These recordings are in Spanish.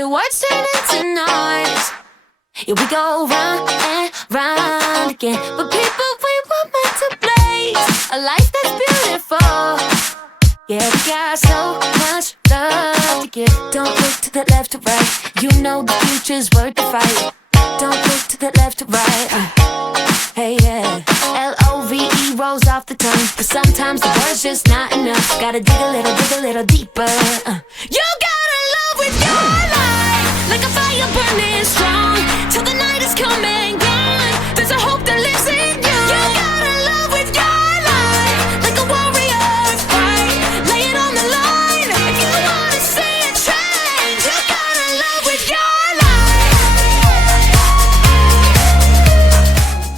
till words turn into noise. Yeah, we go round and round again, but people, we were meant to blaze a life that's beautiful. Yeah, we got so much love to give. Don't look to the left or right. You know the future's worth the fight. Don't look to the left or right. Hey, yeah. L-O-V-E rolls off the tongue, but sometimes the word's just not enough. Gotta dig a little deeper. You gotta love with your life, like a fire burning strong, till the night is come and gone. There's a hope that lives in you. You gotta love with your life, like a warrior's fight, lay it on the line. If you wanna see a change, you gotta love with your life.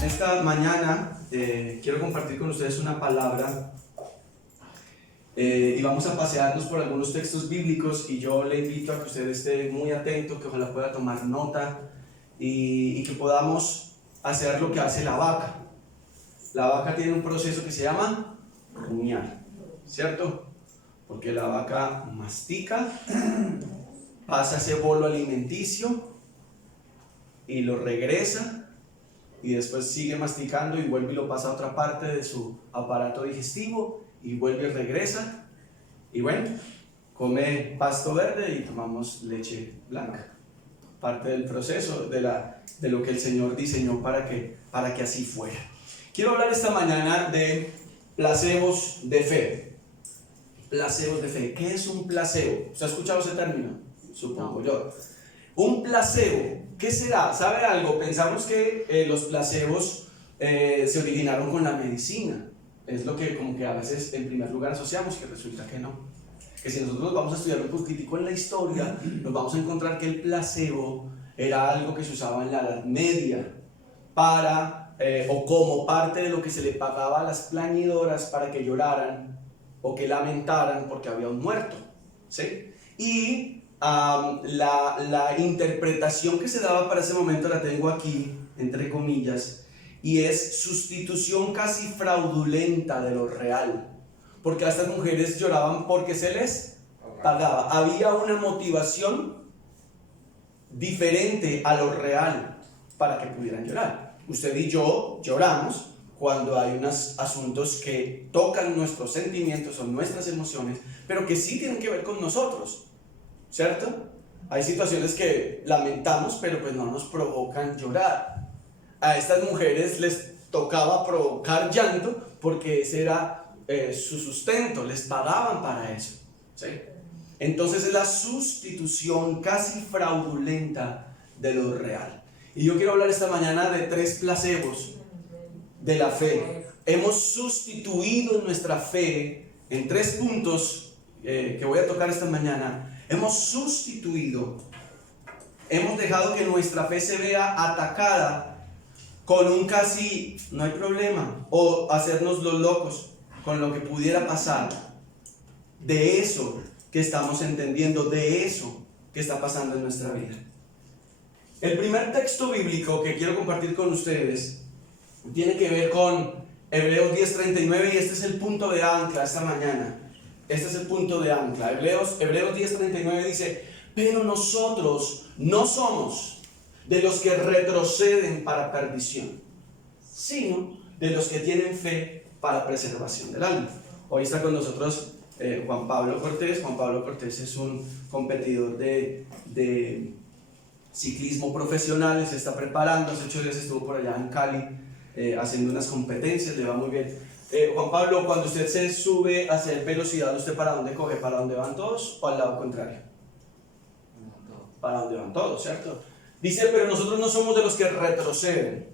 Esta mañana quiero compartir con ustedes una palabra y vamos a pasearnos por algunos textos bíblicos, y yo le invito a que usted esté muy atento, que ojalá pueda tomar nota y que podamos hacer lo que hace la vaca. La vaca tiene un proceso que se llama rumiar, ¿cierto? Porque la vaca mastica, pasa ese bolo alimenticio y lo regresa, y después sigue masticando y vuelve y lo pasa a otra parte de su aparato digestivo y vuelve y regresa, y bueno, come pasto verde y tomamos leche blanca. Parte del proceso de lo que el Señor diseñó para que así fuera. Quiero hablar esta mañana de placebos de fe. Placebos de fe. ¿Qué es un placebo? ¿Usted ha escuchado ese término? Supongo yo. Un placebo, ¿qué será? ¿Sabe algo? Pensamos que los placebos se originaron con la medicina. Es lo que como que a veces en primer lugar asociamos, que resulta que no. Que si nosotros vamos a estudiar un poquitico en la historia, nos vamos a encontrar que el placebo era algo que se usaba en la Edad Media para, o como parte de lo que se le pagaba a las plañidoras para que lloraran o que lamentaran porque había un muerto, ¿sí? Y la interpretación que se daba para ese momento la tengo aquí, entre comillas, y es sustitución casi fraudulenta de lo real, porque a estas mujeres lloraban porque se les pagaba. Había una motivación diferente a lo real para que pudieran llorar. Usted y yo lloramos cuando hay unos asuntos que tocan nuestros sentimientos o nuestras emociones, pero que sí tienen que ver con nosotros, ¿cierto? Hay situaciones que lamentamos, pero pues no nos provocan llorar. A estas mujeres les tocaba provocar llanto porque ese era su sustento, les pagaban para eso, ¿sí? Entonces es la sustitución casi fraudulenta de lo real. Y yo quiero hablar esta mañana de 3 placebos de la fe. Hemos sustituido nuestra fe en 3 puntos que voy a tocar esta mañana. Hemos dejado que nuestra fe se vea atacada con un casi no hay problema, o hacernos los locos con lo que pudiera pasar de eso que estamos entendiendo, de eso que está pasando en nuestra vida. El primer texto bíblico que quiero compartir con ustedes tiene que ver con Hebreos 10:39, y este es el punto de ancla esta mañana. Este es el punto de ancla. Hebreos 10:39 dice: pero nosotros no somos de los que retroceden para perdición, sino de los que tienen fe para preservación del alma. Hoy está con nosotros Juan Pablo Cortés. Juan Pablo Cortés es un competidor de ciclismo profesional, se está preparando. Hace 8 días estuvo por allá en Cali haciendo unas competencias, le va muy bien. Juan Pablo, cuando usted se sube a hacer velocidad, ¿usted para dónde coge? ¿Para dónde van todos o al lado contrario? Para dónde van todos, ¿cierto? Dice, pero nosotros no somos de los que retroceden.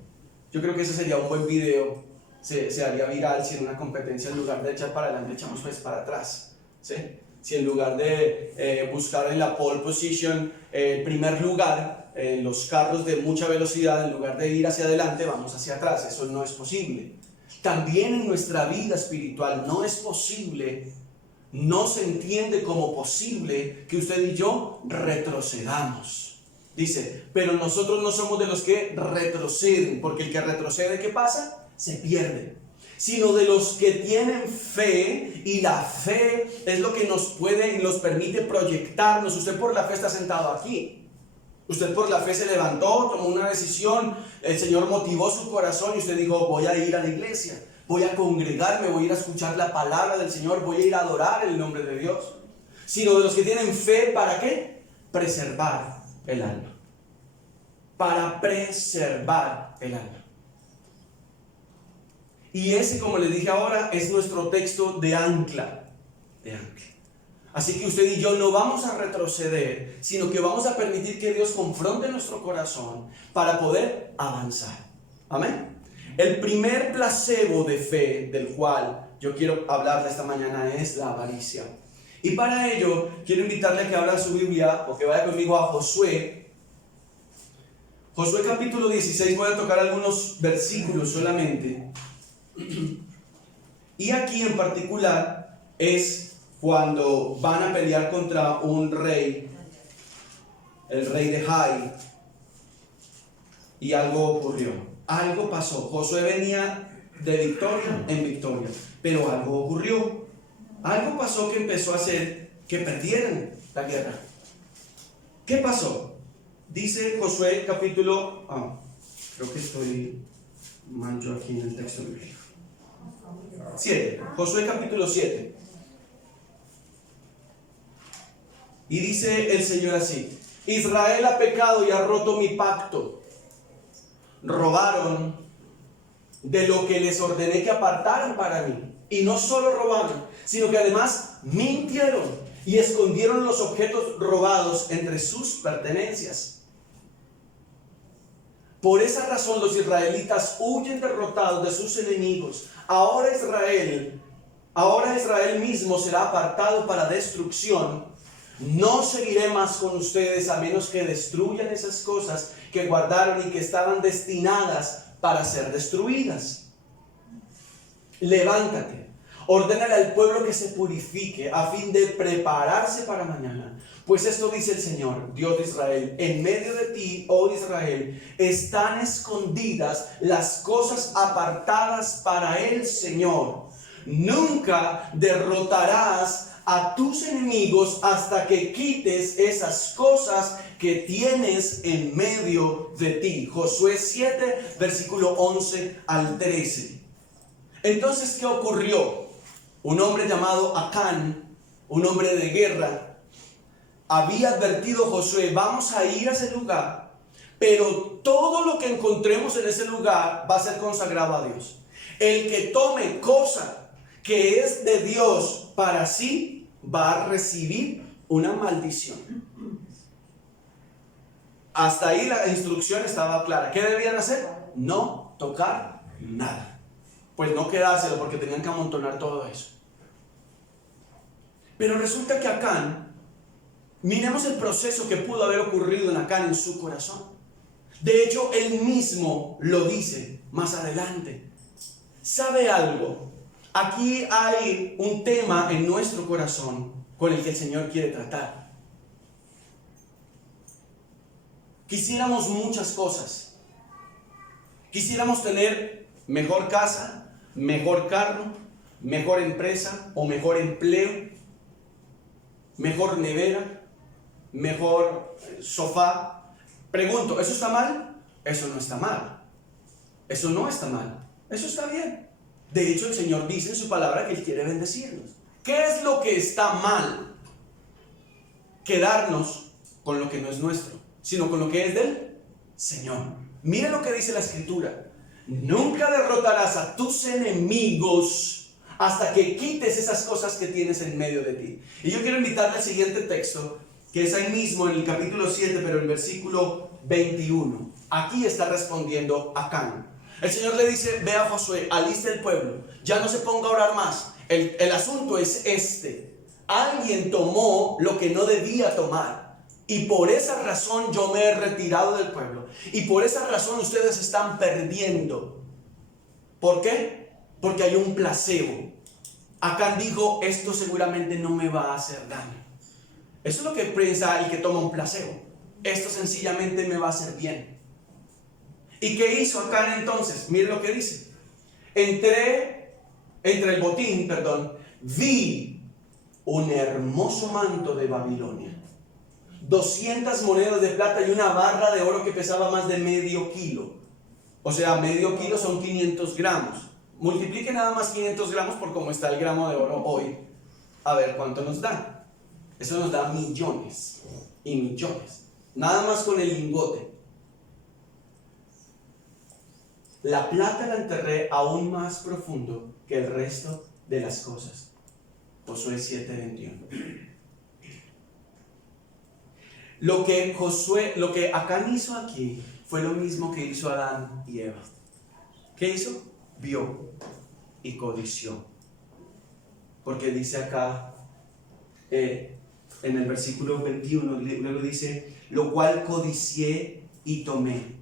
Yo creo que ese sería un buen video, se haría viral si en una competencia en lugar de echar para adelante echamos pues para atrás, ¿sí? Si en lugar de buscar en la pole position el primer lugar, los carros de mucha velocidad, en lugar de ir hacia adelante vamos hacia atrás. Eso no es posible. También en nuestra vida espiritual no es posible, no se entiende como posible que usted y yo retrocedamos. Dice, pero nosotros no somos de los que retroceden, porque el que retrocede, ¿qué pasa? Se pierde. sino de los que tienen fe, y la fe es lo que nos permite proyectarnos. Usted por la fe está sentado aquí. Usted por la fe se levantó, tomó una decisión, el Señor motivó su corazón y usted dijo, voy a ir a la iglesia, voy a congregarme, voy a ir a escuchar la palabra del Señor, voy a ir a adorar el nombre de Dios. Sino de los que tienen fe, ¿para qué? Preservar el alma. Para preservar el alma. Y ese, como les dije ahora, es nuestro texto de ancla. De ancla. Así que usted y yo no vamos a retroceder, sino que vamos a permitir que Dios confronte nuestro corazón para poder avanzar. Amén. El primer placebo de fe del cual yo quiero hablar esta mañana es la avaricia. Y para ello quiero invitarle a que abra su Biblia o que vaya conmigo a Josué. Josué capítulo 16, voy a tocar algunos versículos solamente. Y aquí en particular es cuando van a pelear contra un rey, el rey de Jai, y algo ocurrió, algo pasó. Josué venía de victoria en victoria, pero algo ocurrió, algo pasó que empezó a hacer que perdieran la guerra. ¿Qué pasó? Dice Josué capítulo, creo que estoy mancho aquí en el texto bíblico, 7, Josué capítulo 7. Y dice el Señor así: Israel ha pecado y ha roto mi pacto. Robaron de lo que les ordené que apartaran para mí. Y no solo robaron, sino que además mintieron y escondieron los objetos robados entre sus pertenencias. Por esa razón los israelitas huyen derrotados de sus enemigos. Ahora Israel mismo será apartado para destrucción. No seguiré más con ustedes a menos que destruyan esas cosas que guardaron y que estaban destinadas para ser destruidas. Levántate, ordénale al pueblo que se purifique a fin de prepararse para mañana. Pues esto dice el Señor, Dios de Israel: en medio de ti, oh Israel, están escondidas las cosas apartadas para el Señor. Nunca derrotarás a tus enemigos hasta que quites esas cosas que tienes en medio de ti. Josué 7, versículo 11 al 13. Entonces, ¿qué ocurrió? Un hombre llamado Acán, un hombre de guerra, había advertido a Josué: vamos a ir a ese lugar, pero todo lo que encontremos en ese lugar va a ser consagrado a Dios. El que tome cosa que es de Dios para sí, va a recibir una maldición. Hasta ahí la instrucción estaba clara. ¿Qué debían hacer? No tocar nada. Pues no quedárselo, porque tenían que amontonar todo eso. Pero resulta que Acán, miremos el proceso que pudo haber ocurrido en Acán en su corazón. De hecho, él mismo lo dice más adelante. ¿Sabe algo? Aquí hay un tema en nuestro corazón con el que el Señor quiere tratar. Quisiéramos muchas cosas. Quisiéramos tener mejor casa, mejor carro, mejor empresa o mejor empleo, mejor nevera, mejor sofá. Pregunto, ¿eso está mal? Eso no está mal. Eso no está mal. Eso está bien. De hecho, el Señor dice en su palabra que Él quiere bendecirnos. ¿Qué es lo que está mal? Quedarnos con lo que no es nuestro, sino con lo que es del Señor. Mire lo que dice la Escritura: nunca derrotarás a tus enemigos hasta que quites esas cosas que tienes en medio de ti. Y yo quiero invitarle al siguiente texto, que es ahí mismo en el capítulo 7, pero el versículo 21. Aquí está respondiendo Acán. El Señor le dice: ve a Josué, alista el pueblo, ya no se ponga a orar más. El asunto es este: alguien tomó lo que no debía tomar, y por esa razón yo me he retirado del pueblo, y por esa razón ustedes están perdiendo. ¿Por qué? Porque hay un placebo. Acán dijo: esto seguramente no me va a hacer daño. Eso es lo que piensa el que toma un placebo: esto sencillamente me va a hacer bien. ¿Y qué hizo Acán entonces? Miren lo que dice: entré entre el botín, vi un hermoso manto de Babilonia, 200 monedas de plata y una barra de oro que pesaba más de medio kilo. O sea, medio kilo son 500 gramos. Multiplique nada más 500 gramos por cómo está el gramo de oro hoy. A ver cuánto nos da. Eso nos da millones y millones. Nada más con el lingote. La plata la enterré aún más profundo que el resto de las cosas. Josué 7:21. Lo que Acán hizo aquí fue lo mismo que hizo Adán y Eva. ¿Qué hizo? Vio y codició. Porque dice acá, en el versículo 21, luego dice, lo cual codicié y tomé.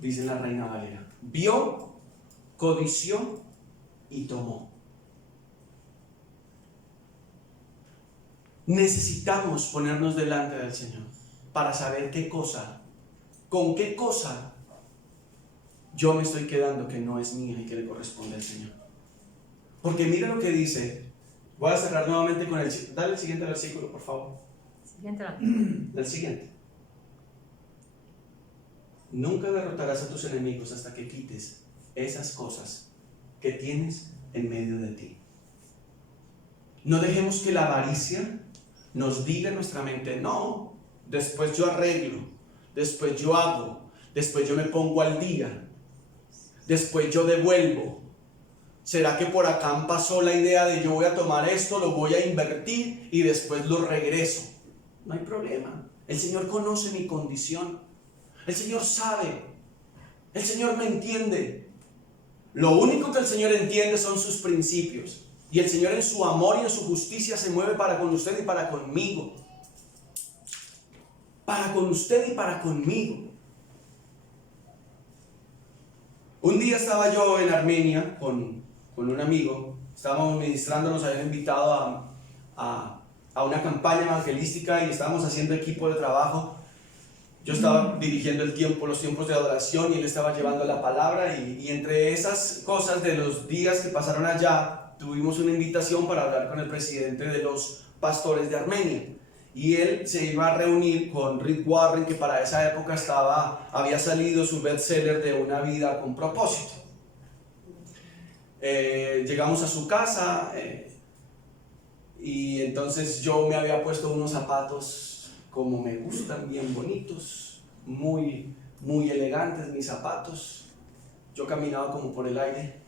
Dice la Reina Valera. Vio, codició y tomó. Necesitamos ponernos delante del Señor para saber con qué cosa yo me estoy quedando que no es mía y que le corresponde al Señor. Porque mira lo que dice. Voy a cerrar nuevamente con dale el siguiente versículo, por favor. El siguiente. Nunca derrotarás a tus enemigos hasta que quites esas cosas que tienes en medio de ti. No dejemos que la avaricia nos diga en nuestra mente, no, después yo arreglo, después yo hago, después yo me pongo al día, después yo devuelvo. ¿Será que por acá pasó la idea de yo voy a tomar esto, lo voy a invertir y después lo regreso? No hay problema. El Señor conoce mi condición. El Señor sabe. El Señor me entiende. Lo único que el Señor entiende son sus principios. Y el Señor en su amor y en su justicia se mueve para con usted y para conmigo. Para con usted y para conmigo. Un día estaba yo en Armenia con un amigo. Estábamos ministrando, nos habían invitado a una campaña evangelística y estábamos haciendo equipo de trabajo. Yo estaba dirigiendo los tiempos de adoración y él estaba llevando la palabra y entre esas cosas de los días que pasaron allá, tuvimos una invitación para hablar con el presidente de los pastores de Armenia. Y él se iba a reunir con Rick Warren, que para esa época había salido su bestseller de Una vida con propósito. Llegamos a su casa y entonces yo me había puesto unos zapatos como me gustan, bien bonitos, muy, muy elegantes mis zapatos. Yo caminaba como por el aire.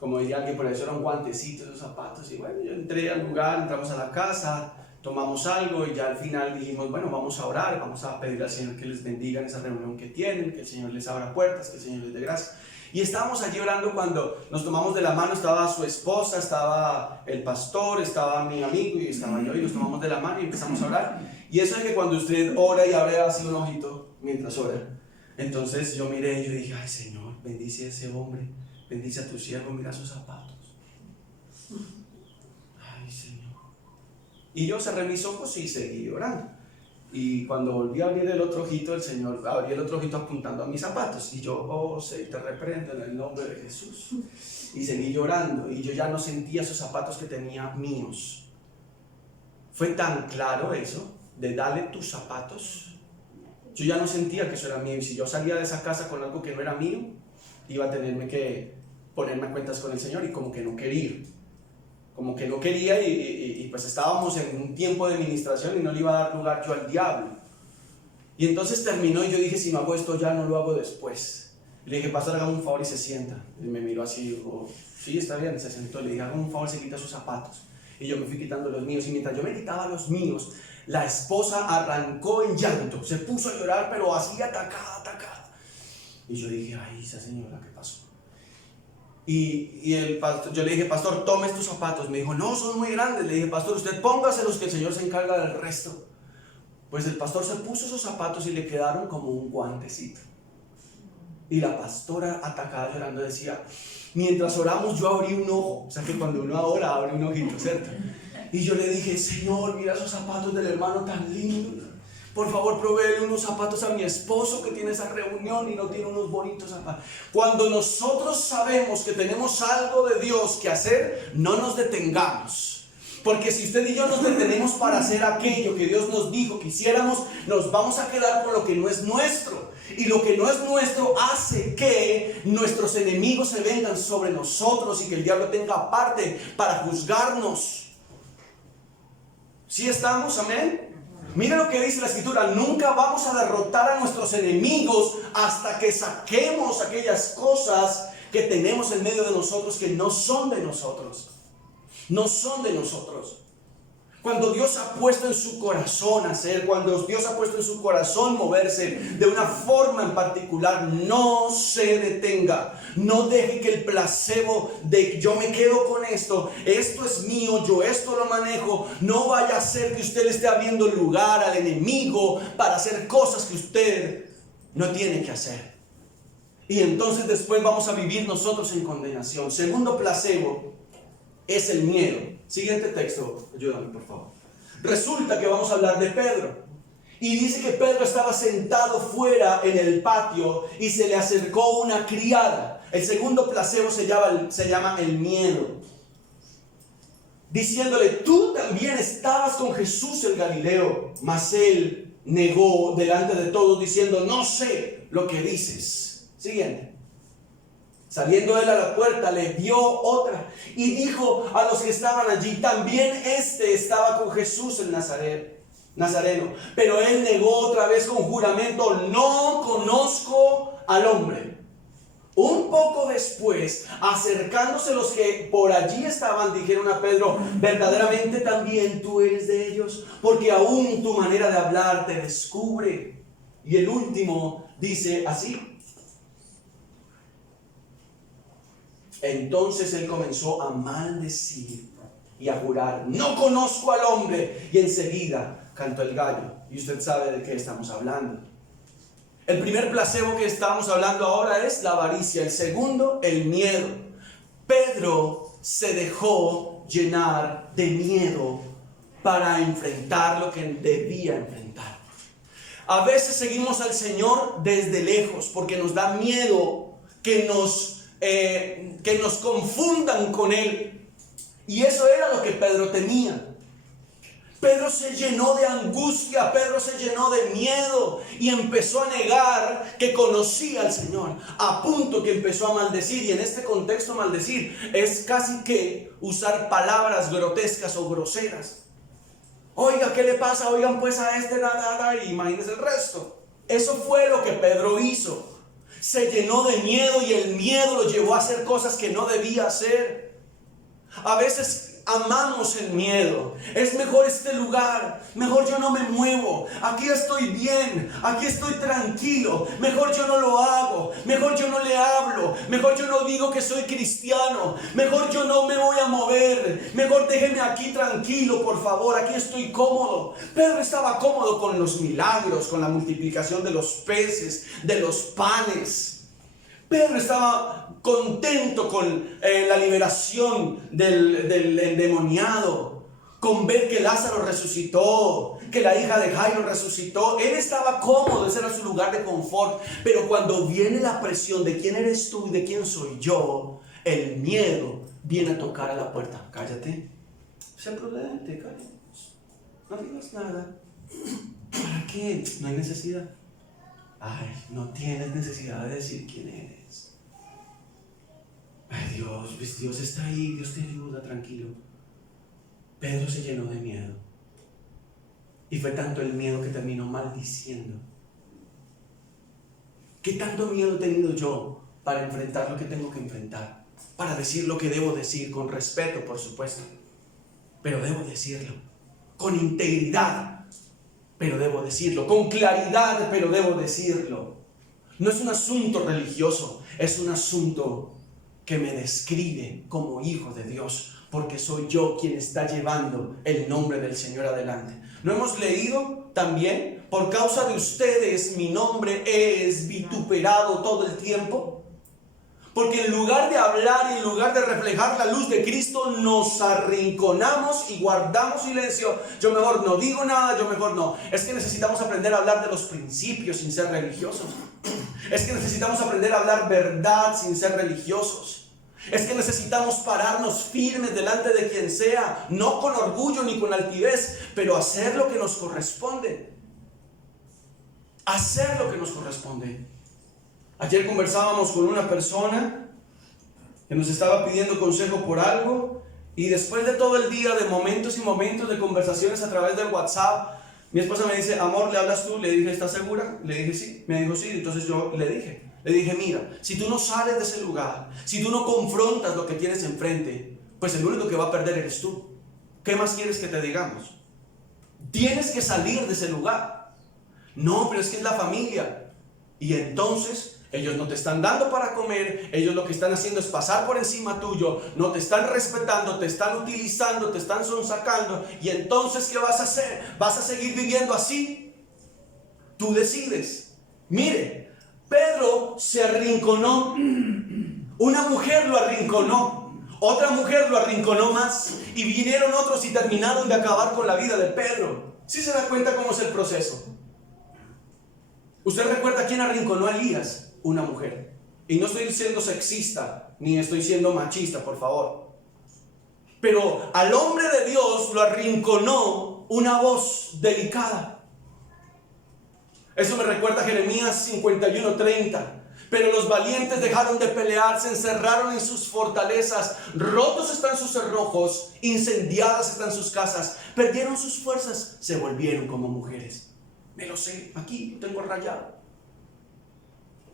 Como diría alguien, por eso eran guantecitos esos zapatos. Y bueno, yo entré al lugar, entramos a la casa, tomamos algo y ya al final dijimos, bueno, vamos a orar, vamos a pedir al Señor que les bendiga en esa reunión que tienen, que el Señor les abra puertas, que el Señor les dé gracia. Y estábamos allí orando cuando nos tomamos de la mano, estaba su esposa, estaba el pastor, estaba mi amigo y estaba yo, y nos tomamos de la mano y empezamos a orar. Y eso es que cuando usted ora y abre así un ojito mientras ora. Entonces yo miré y yo dije, ay Señor, bendice a ese hombre, bendice a tu siervo, mira sus zapatos. Ay Señor. Y yo cerré mis ojos y seguí orando. Y cuando volví a abrir el otro ojito, el Señor abría el otro ojito apuntando a mis zapatos. Y yo, oh, te reprendo en el nombre de Jesús. Y seguí llorando. Y yo ya no sentía esos zapatos que tenía míos. Fue tan claro eso, de dale tus zapatos. Yo ya no sentía que eso era mío. Y si yo salía de esa casa con algo que no era mío, iba a tenerme que ponerme a cuentas con el Señor. Y como que no quería. Y pues estábamos en un tiempo de ministración y no le iba a dar lugar yo al diablo. Y entonces terminó y yo dije, si no hago esto ya, no lo hago después. Le dije, pastor, hágame un favor y se sienta. Y me miró así y dijo, sí, está bien, se sentó. Le dije, hágame un favor, se quita sus zapatos. Y yo me fui quitando los míos y mientras yo me quitaba los míos, la esposa arrancó en llanto, se puso a llorar, pero así atacada. Y yo dije, ay, esa señora, ¿qué pasó? Y el pastor, yo le dije, pastor, tome estos zapatos. Me dijo, no, son muy grandes. Le dije, pastor, usted póngaselos que el Señor se encarga del resto. Pues el pastor se puso esos zapatos y le quedaron como un guantecito. Y la pastora atacada llorando decía, mientras oramos yo abrí un ojo. O sea que cuando uno ora abre un ojito, ¿cierto? Y yo le dije, Señor, mira esos zapatos del hermano tan lindos. por favor, provéele unos zapatos a mi esposo que tiene esa reunión y no tiene unos bonitos zapatos. Cuando nosotros sabemos que tenemos algo de Dios que hacer, no nos detengamos. Porque si usted y yo nos detenemos para hacer aquello que Dios nos dijo que hiciéramos, nos vamos a quedar con lo que no es nuestro. Y lo que no es nuestro hace que nuestros enemigos se vengan sobre nosotros y que el diablo tenga parte para juzgarnos. ¿Sí estamos? Amén. Mira lo que dice la escritura: nunca vamos a derrotar a nuestros enemigos hasta que saquemos aquellas cosas que tenemos en medio de nosotros que no son de nosotros. No son de nosotros. Cuando Dios ha puesto en su corazón hacer, cuando Dios ha puesto en su corazón moverse de una forma en particular, no se detenga. No deje que el placebo de yo me quedo con esto es mío, yo esto lo manejo, no vaya a ser que usted le esté abriendo lugar al enemigo para hacer cosas que usted no tiene que hacer. Y entonces después vamos a vivir nosotros en condenación. Segundo placebo es el miedo. Siguiente texto, ayúdame por favor. Resulta que vamos a hablar de Pedro. Y dice que Pedro estaba sentado fuera en el patio y se le acercó una criada. El segundo placebo se llama el miedo. Diciéndole: tú también estabas con Jesús el Galileo. Mas él negó delante de todos diciendo: no sé lo que dices. Siguiente. Saliendo él a la puerta, le dio otra y dijo a los que estaban allí: también este estaba con Jesús el Nazareno. Pero él negó otra vez con juramento: no conozco al hombre. Un poco después, acercándose los que por allí estaban, dijeron a Pedro: verdaderamente también tú eres de ellos, porque aún tu manera de hablar te descubre. Y el último dice así: entonces él comenzó a maldecir y a jurar: no conozco al hombre. Y enseguida cantó el gallo. Y usted sabe de qué estamos hablando. El primer placebo que estamos hablando ahora es la avaricia. El segundo, el miedo. Pedro se dejó llenar de miedo para enfrentar lo que debía enfrentar. A veces seguimos al Señor desde lejos porque nos da miedo que nos confundan con Él. Y eso era lo que Pedro temía. Pedro se llenó de angustia, Pedro se llenó de miedo y empezó a negar que conocía al Señor, a punto que empezó a maldecir. Y en este contexto, maldecir es casi que usar palabras grotescas o groseras. Oiga, ¿qué le pasa? Oigan pues a este, y imagínense el resto. Eso fue lo que Pedro hizo. Se llenó de miedo y el miedo lo llevó a hacer cosas que no debía hacer. A veces amamos el miedo. Es mejor este lugar, mejor yo no me muevo, aquí estoy bien, aquí estoy tranquilo, mejor yo no lo hago, mejor yo no le hablo, mejor yo no digo que soy cristiano, mejor yo no me voy a mover, mejor déjeme aquí tranquilo, por favor, aquí estoy cómodo. Pedro estaba cómodo con los milagros, con la multiplicación de los peces, de los panes. Pedro estaba contento con la liberación del endemoniado, con ver que Lázaro resucitó, que la hija de Jairo resucitó. Él estaba cómodo, ese era su lugar de confort. Pero cuando viene la presión de quién eres tú y de quién soy yo, el miedo viene a tocar a la puerta. Cállate, sé prudente, cállate, no digas nada. ¿Para qué? No hay necesidad. Ay, no tienes necesidad de decir quién eres. Ay, Dios, pues Dios está ahí, Dios te ayuda, tranquilo. Pedro se llenó de miedo. Y fue tanto el miedo que terminó maldiciendo. ¿Qué tanto miedo he tenido yo para enfrentar lo que tengo que enfrentar? Para decir lo que debo decir, con respeto, por supuesto. Pero debo decirlo. Con integridad. Pero debo decirlo, con claridad, pero debo decirlo. No es un asunto religioso, es un asunto que me describe como hijo de Dios, porque soy yo quien está llevando el nombre del Señor adelante. ¿No hemos leído también? Por causa de ustedes mi nombre es vituperado todo el tiempo. Porque en lugar de hablar y en lugar de reflejar la luz de Cristo, nos arrinconamos y guardamos silencio. Yo mejor no digo nada, yo mejor no. Es que necesitamos aprender a hablar de los principios sin ser religiosos. Es que necesitamos aprender a hablar verdad sin ser religiosos. Es que necesitamos pararnos firmes delante de quien sea, no con orgullo ni con altivez, pero hacer lo que nos corresponde. Hacer lo que nos corresponde. Ayer conversábamos con una persona que nos estaba pidiendo consejo por algo, y después de todo el día de momentos y momentos de conversaciones a través del WhatsApp, mi esposa me dice: amor, ¿le hablas tú? Le dije: ¿estás segura? Le dije: sí. Me dijo: sí. Entonces yo le dije: mira, si tú no sales de ese lugar, si tú no confrontas lo que tienes enfrente, pues el único que va a perder eres tú. ¿Qué más quieres que te digamos? Tienes que salir de ese lugar. No, pero es que es la familia. Y entonces ellos no te están dando para comer, ellos lo que están haciendo es pasar por encima tuyo, no te están respetando, te están utilizando, te están sonsacando. Y entonces, ¿qué vas a hacer? ¿Vas a seguir viviendo así? Tú decides. Mire, Pedro se arrinconó, una mujer lo arrinconó, otra mujer lo arrinconó más, y vinieron otros y terminaron de acabar con la vida de Pedro. ¿Sí se da cuenta cómo es el proceso? ¿Usted recuerda quién arrinconó a Elías? Una mujer. Y no estoy siendo sexista, ni estoy siendo machista, por favor. Pero al hombre de Dios lo arrinconó una voz delicada. Eso me recuerda a Jeremías 51:30. Pero los valientes dejaron de pelear, se encerraron en sus fortalezas, rotos están sus cerrojos, incendiadas están sus casas, perdieron sus fuerzas, se volvieron como mujeres. Me lo sé, aquí lo tengo rayado.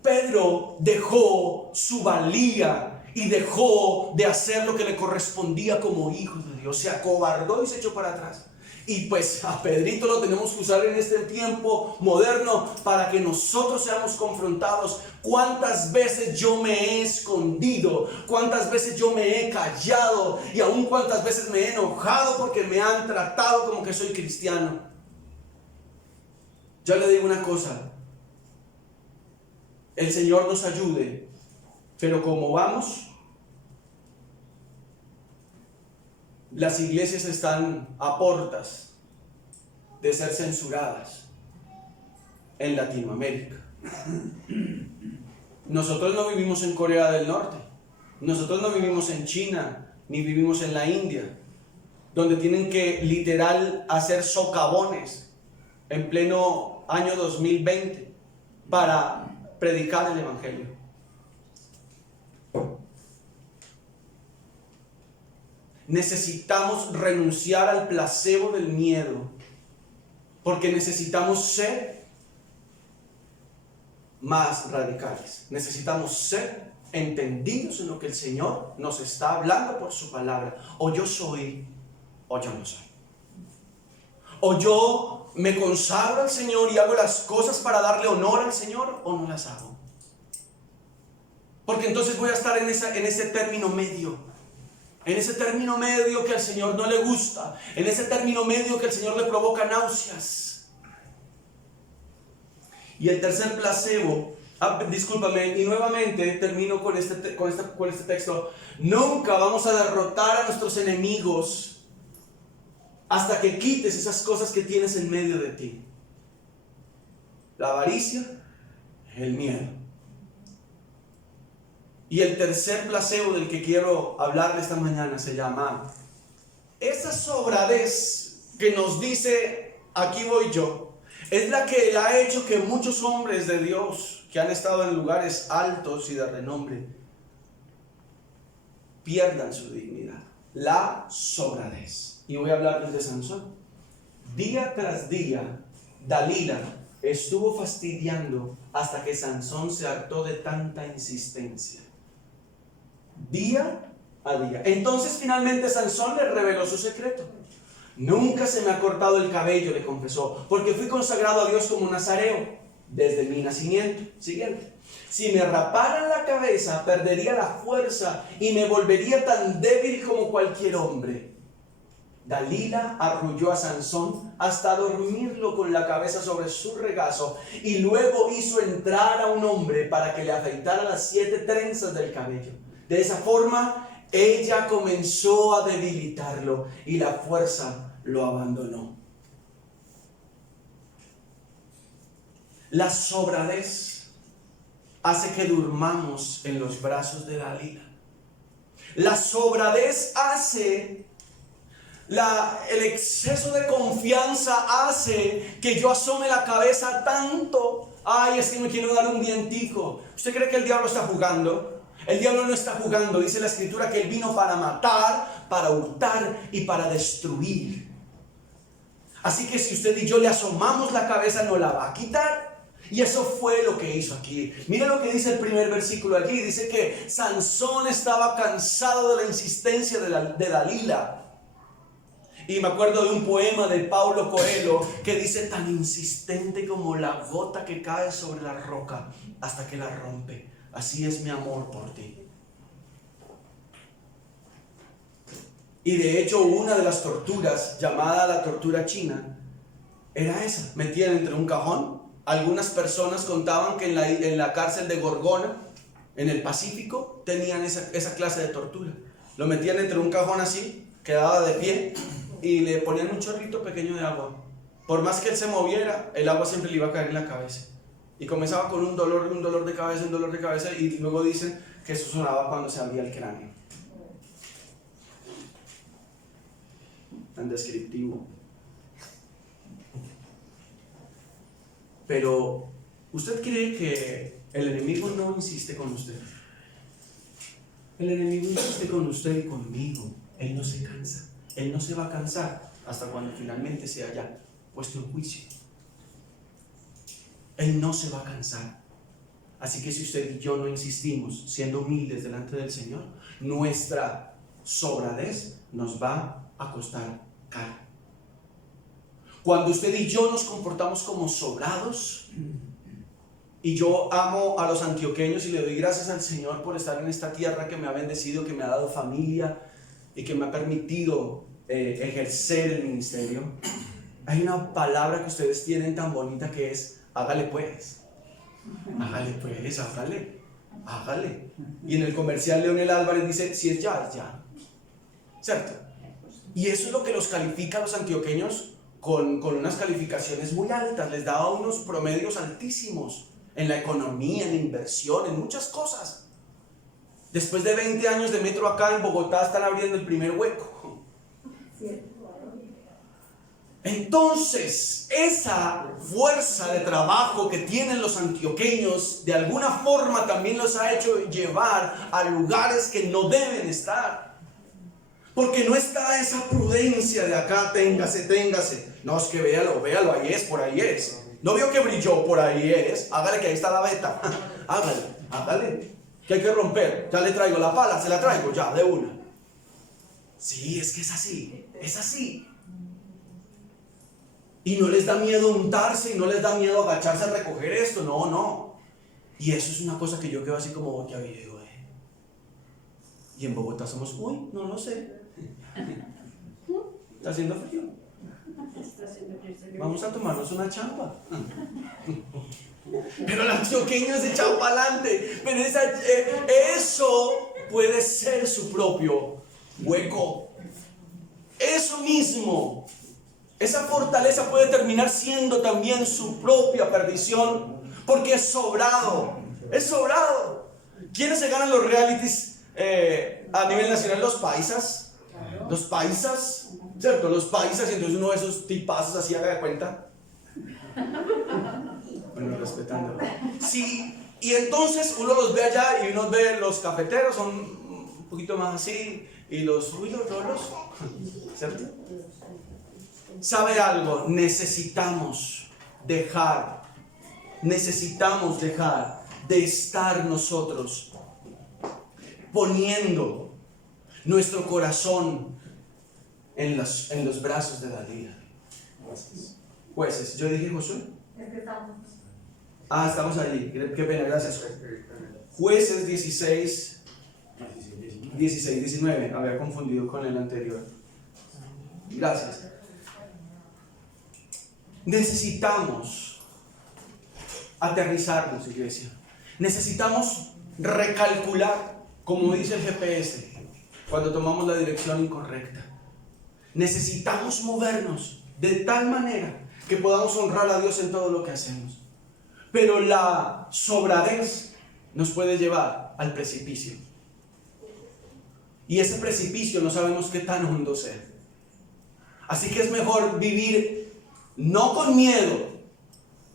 Pedro dejó su valía y dejó de hacer lo que le correspondía como hijo de Dios. Se acobardó y se echó para atrás. Y pues a Pedrito lo tenemos que usar en este tiempo moderno para que nosotros seamos confrontados. ¿Cuántas veces yo me he escondido? ¿Cuántas veces yo me he callado? Y aún cuántas veces me he enojado porque me han tratado como que soy cristiano. Yo le digo una cosa: el Señor nos ayude, pero como vamos, las iglesias están a portas de ser censuradas en Latinoamérica. Nosotros no vivimos en Corea del Norte, nosotros no vivimos en China, ni vivimos en la India, donde tienen que literal hacer socavones en pleno año 2020 para predicar el evangelio. Necesitamos renunciar al placebo del miedo, porque necesitamos ser más radicales. Necesitamos ser entendidos en lo que el Señor nos está hablando por su palabra. O yo soy, o yo no soy. O yo me consagro al Señor y hago las cosas para darle honor al Señor, o no las hago. Porque entonces voy a estar en ese término medio. En ese término medio que al Señor no le gusta. En ese término medio que al Señor le provoca náuseas. Y el tercer placebo, discúlpame, y nuevamente termino con este texto. Nunca vamos a derrotar a nuestros enemigos hasta que quites esas cosas que tienes en medio de ti. La avaricia, el miedo. Y el tercer placebo del que quiero hablarle esta mañana se llama esa sobradez que nos dice: aquí voy yo. Es la que ha hecho que muchos hombres de Dios que han estado en lugares altos y de renombre pierdan su dignidad. La sobradez. Y voy a hablarles de Sansón. Día tras día, Dalila estuvo fastidiando hasta que Sansón se hartó de tanta insistencia. Día a día. Entonces finalmente Sansón le reveló su secreto. Nunca se me ha cortado el cabello, le confesó, porque fui consagrado a Dios como nazareo desde mi nacimiento. Siguiente. Si me raparan la cabeza, perdería la fuerza y me volvería tan débil como cualquier hombre. Dalila arrulló a Sansón hasta dormirlo con la cabeza sobre su regazo y luego hizo entrar a un hombre para que le afeitara las 7 trenzas del cabello. De esa forma, ella comenzó a debilitarlo y la fuerza lo abandonó. La sobradez hace que durmamos en los brazos de Dalila. La sobradez hace, el exceso de confianza hace que yo asome la cabeza tanto. Ay, es que me quiero dar un dientico. ¿Usted cree que el diablo está jugando? El diablo no está jugando. Dice la escritura que él vino para matar, para hurtar y para destruir. Así que si usted y yo le asomamos la cabeza, no la va a quitar. Y eso fue lo que hizo aquí. Mira lo que dice el primer versículo allí. Dice que Sansón estaba cansado de la insistencia de Dalila. Y me acuerdo de un poema de Paulo Coelho que dice: tan insistente como la gota que cae sobre la roca hasta que la rompe. Así es mi amor por ti. Y de hecho una de las torturas, llamada la tortura china, era esa. Metían entre un cajón. Algunas personas contaban que en la cárcel de Gorgona, en el Pacífico, tenían esa clase de tortura. Lo metían entre un cajón así, quedaba de pie, y le ponían un chorrito pequeño de agua. Por más que él se moviera, el agua siempre le iba a caer en la cabeza. Y comenzaba con un dolor de cabeza, y luego dicen que eso sonaba cuando se abría el cráneo. Tan descriptivo. Pero, ¿usted cree que el enemigo no insiste con usted? El enemigo insiste con usted y conmigo. Él no se cansa. Él no se va a cansar hasta cuando finalmente sea ya puesto en juicio. Él no se va a cansar. Así que si usted y yo no insistimos, siendo humildes delante del Señor, nuestra sobradez nos va a costar caro. Cuando usted y yo nos comportamos como sobrados, y yo amo a los antioqueños y le doy gracias al Señor por estar en esta tierra que me ha bendecido, que me ha dado familia y que me ha permitido ejercer el ministerio. Hay una palabra que ustedes tienen tan bonita que es: hágale pues. Hágale pues, hágale. Y en el comercial Leonel Álvarez dice: si es ya, es ya. ¿Cierto? Y eso es lo que los califica a los antioqueños con unas calificaciones muy altas. Les daba unos promedios altísimos en la economía, en la inversión, en muchas cosas. Después de 20 años de metro acá en Bogotá están abriendo el primer hueco. Entonces, esa fuerza de trabajo que tienen los antioqueños, de alguna forma también los ha hecho llevar a lugares que no deben estar. Porque no está esa prudencia de acá, téngase. No, es que véalo, ahí es, por ahí es. ¿No vio que brilló? Por ahí es. Hágale que ahí está la veta. Hágale. Que hay que romper. Ya le traigo la pala, se la traigo ya, de una. Sí, es que es así. Y no les da miedo untarse y no les da miedo agacharse a recoger esto, no. Y eso es una cosa que yo quedo así como boquiabierto. Y en Bogotá somos, no lo sé. ¿Está haciendo frío? Vamos a tomarnos una chamba. Pero el antioqueño es echado para adelante. Pero eso puede ser su propio hueco. Eso mismo, esa fortaleza puede terminar siendo también su propia perdición. Porque es sobrado. ¿Quiénes se ganan los realities a nivel nacional? Los paisas, ¿cierto? Los paisas, y entonces uno de esos tipazos así, haga de cuenta. Bueno, respetando. Sí, y entonces uno los ve allá y uno ve los cafeteros, son un poquito más así, y los rolos, ¿cierto? ¿Sabe algo? Necesitamos dejar de estar nosotros poniendo nuestro corazón en los brazos de Dalila. Jueces, yo dije Josué. Estamos allí. Qué pena, gracias. Jueces 16, 19. Había confundido con el anterior. Gracias. Necesitamos aterrizarnos, iglesia. Necesitamos recalcular, como dice el GPS, cuando tomamos la dirección incorrecta. Necesitamos movernos de tal manera que podamos honrar a Dios en todo lo que hacemos. Pero la sobradez nos puede llevar al precipicio. Y ese precipicio no sabemos qué tan hondo sea. Así que es mejor vivir no con miedo,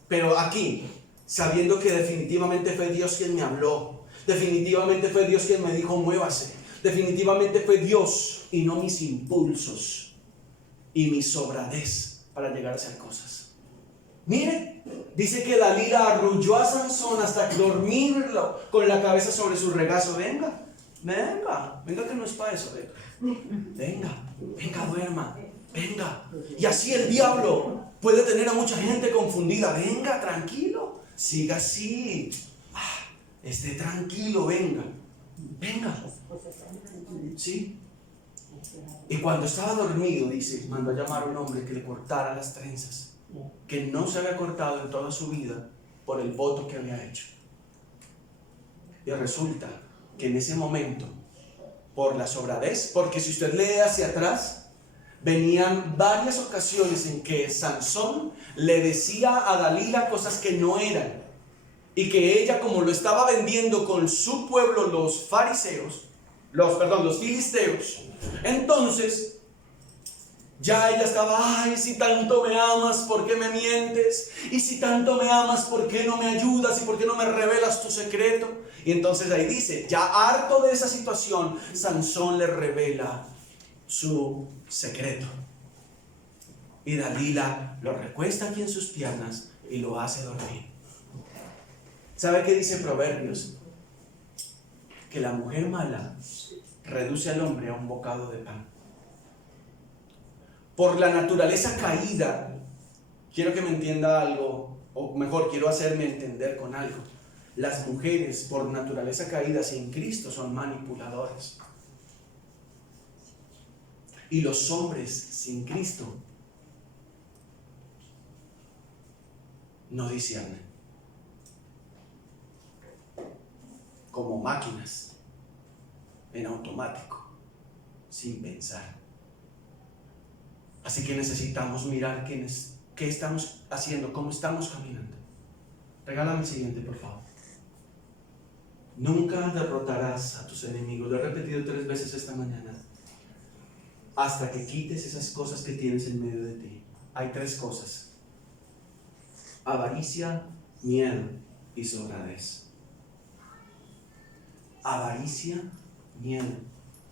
pero aquí, sabiendo que definitivamente fue Dios quien me habló. Definitivamente fue Dios quien me dijo, muévase. Definitivamente fue Dios y no mis impulsos y mi sobradez para llegar a hacer cosas. Mire, dice que Dalila arrulló a Sansón hasta dormirlo con la cabeza sobre su regazo. Venga que no es para eso. Venga, duerma. Venga. Y así el diablo puede tener a mucha gente confundida. Venga, tranquilo. Siga así. Esté tranquilo, venga. ¿Sí? Y cuando estaba dormido, dice, mandó a llamar a un hombre que le cortara las trenzas, que no se había cortado en toda su vida por el voto que había hecho. Y resulta que en ese momento, por la sobradez, porque si usted lee hacia atrás, venían varias ocasiones en que Sansón le decía a Dalila cosas que no eran, y que ella, como lo estaba vendiendo con su pueblo, los filisteos, entonces ya ella estaba, ay, si tanto me amas, ¿por qué me mientes? Y si tanto me amas, ¿por qué no me ayudas? ¿Y por qué no me revelas tu secreto? Y entonces ahí dice, ya harto de esa situación, Sansón le revela su secreto. Y Dalila lo recuesta aquí en sus piernas y lo hace dormir. ¿Sabe qué dice Proverbios? Que la mujer mala reduce al hombre a un bocado de pan. Por la naturaleza caída, quiero que me entienda algo, o mejor, quiero hacerme entender con algo. Las mujeres, por naturaleza caída sin Cristo, son manipuladoras. Y los hombres sin Cristo no disciernen. Como máquinas, en automático, sin pensar. Así que necesitamos mirar qué estamos haciendo, cómo estamos caminando. Regálame el siguiente, por favor. Nunca derrotarás a tus enemigos. Lo he repetido 3 veces esta mañana. Hasta que quites esas cosas que tienes en medio de ti. Hay 3 cosas: avaricia, miedo y sobradez. Avaricia, miedo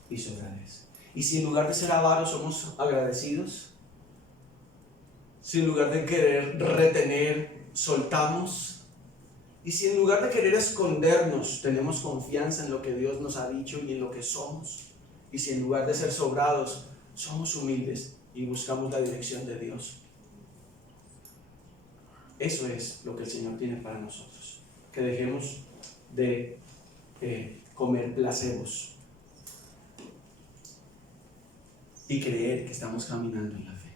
y sobradez. Y si en lugar de ser avaros somos agradecidos, si en lugar de querer retener soltamos, y si en lugar de querer escondernos tenemos confianza en lo que Dios nos ha dicho y en lo que somos, y si en lugar de ser sobrados somos humildes y buscamos la dirección de Dios, eso es lo que el Señor tiene para nosotros. Que dejemos de comer placebos y creer que estamos caminando en la fe.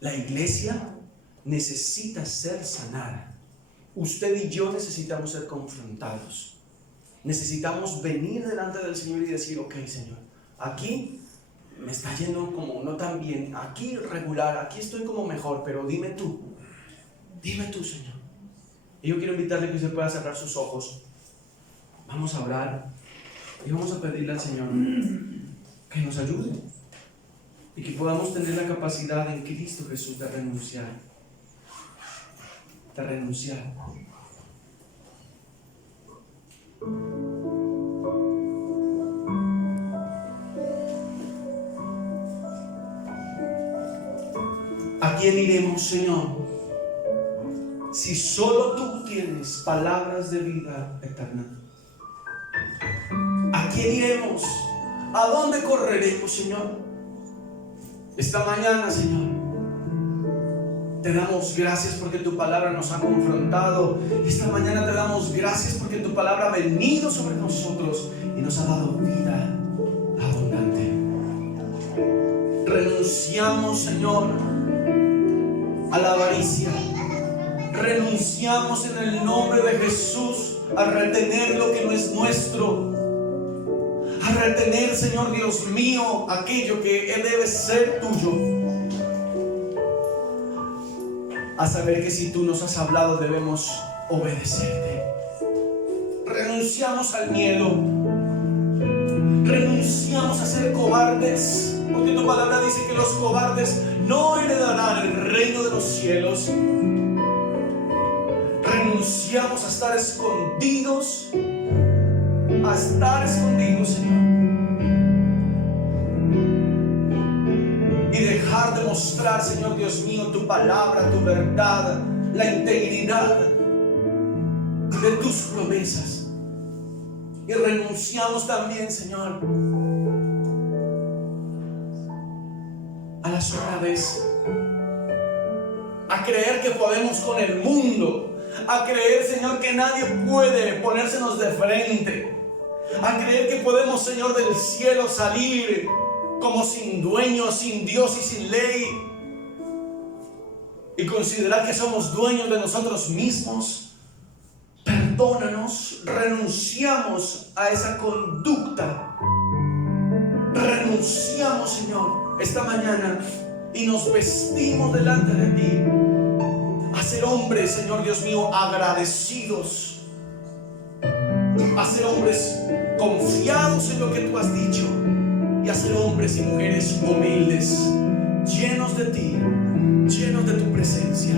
La iglesia necesita ser sanada. Usted y yo necesitamos ser confrontados. Necesitamos venir delante del Señor y decir, ok, Señor, aquí me está yendo como no tan bien, aquí regular, aquí estoy como mejor, pero dime tú, Señor. Y yo quiero invitarle que usted pueda cerrar sus ojos. Vamos a orar y vamos a pedirle al Señor que nos ayude y que podamos tener la capacidad en Cristo Jesús de renunciar. ¿A quién iremos, Señor? Si solo tú tienes palabras de vida eterna. ¿A quién iremos? ¿A dónde correremos, Señor? Esta mañana, Señor, te damos gracias porque tu palabra nos ha confrontado. Esta mañana te damos gracias porque tu palabra ha venido sobre nosotros y nos ha dado vida abundante. Renunciamos, Señor, a la avaricia. Renunciamos en el nombre de Jesús a retener lo que no es nuestro. A retener, Señor Dios mío, aquello que debe ser tuyo. A saber que si tú nos has hablado debemos obedecerte. Renunciamos al miedo. Renunciamos a ser cobardes, porque tu palabra dice que los cobardes no heredarán el reino de los cielos. Renunciamos a estar escondidos, Señor, y dejar de mostrar, Señor Dios mío, tu palabra, tu verdad, la integridad de tus promesas. Y renunciamos también, Señor, a la honradez, a creer que podemos con el mundo, a creer, Señor, que nadie puede ponérsenos de frente, a creer que podemos, Señor, del cielo salir como sin dueño, sin Dios y sin ley, y considerar que somos dueños de nosotros mismos. Perdónanos, renunciamos a esa conducta. Renunciamos, Señor, esta mañana y nos vestimos delante de ti a ser hombres, Señor Dios mío, agradecidos, a ser hombres confiados en lo que tú has dicho y a ser hombres y mujeres humildes, llenos de ti, llenos de tu presencia.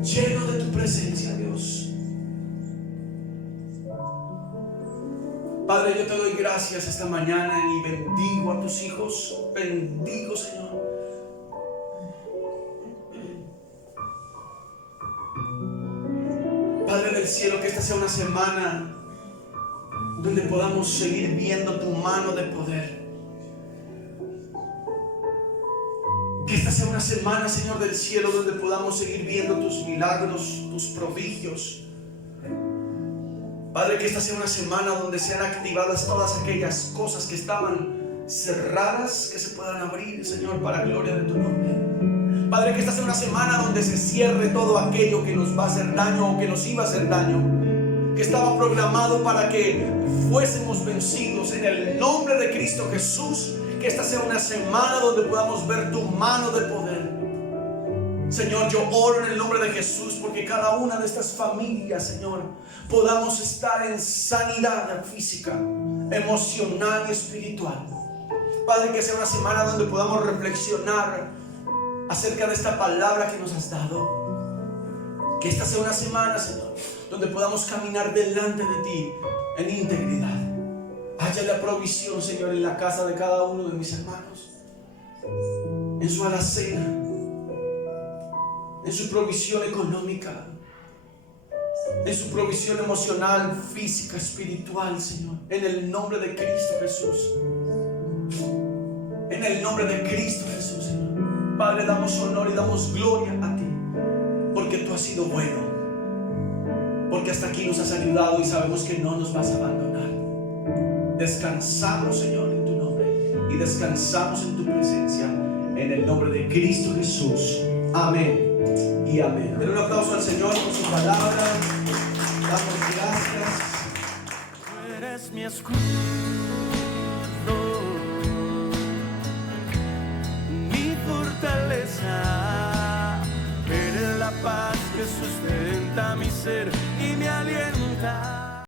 Lleno de tu presencia, Dios. Padre, yo te doy gracias esta mañana y bendigo a tus hijos. Bendigo, Señor. Padre del cielo, que esta sea una semana donde podamos seguir viendo tu mano de poder. Que esta sea una semana, Señor del cielo, donde podamos seguir viendo tus milagros, tus prodigios. Padre, que esta sea una semana donde sean activadas todas aquellas cosas que estaban cerradas, que se puedan abrir, Señor, para gloria de tu nombre. Padre, que esta sea una semana donde se cierre todo aquello que nos va a hacer daño o que nos iba a hacer daño, que estaba programado para que fuésemos vencidos en el nombre de Cristo Jesús. Que esta sea una semana donde podamos ver tu mano de poder. Señor, yo oro en el nombre de Jesús porque cada una de estas familias, Señor, podamos estar en sanidad física, emocional y espiritual. Padre, que sea una semana donde podamos reflexionar acerca de esta palabra que nos has dado. Que esta sea una semana, Señor, donde podamos caminar delante de ti en integridad. Haya la provisión, Señor, en la casa de cada uno de mis hermanos, en su alacena, en su provisión económica, en su provisión emocional, física, espiritual, Señor, en el nombre de Cristo Jesús. En el nombre de Cristo Jesús, Señor. Padre, damos honor y damos gloria a ti, porque tú has sido bueno, porque hasta aquí nos has ayudado y sabemos que no nos vas a abandonar. Descansamos, Señor, en tu nombre y descansamos en tu presencia, en el nombre de Cristo Jesús. Amén y amén. Den un aplauso al Señor por su palabra. Damos gracias. Tú eres mi escudo, mi fortaleza. Eres la paz que sustenta mi ser y me alienta.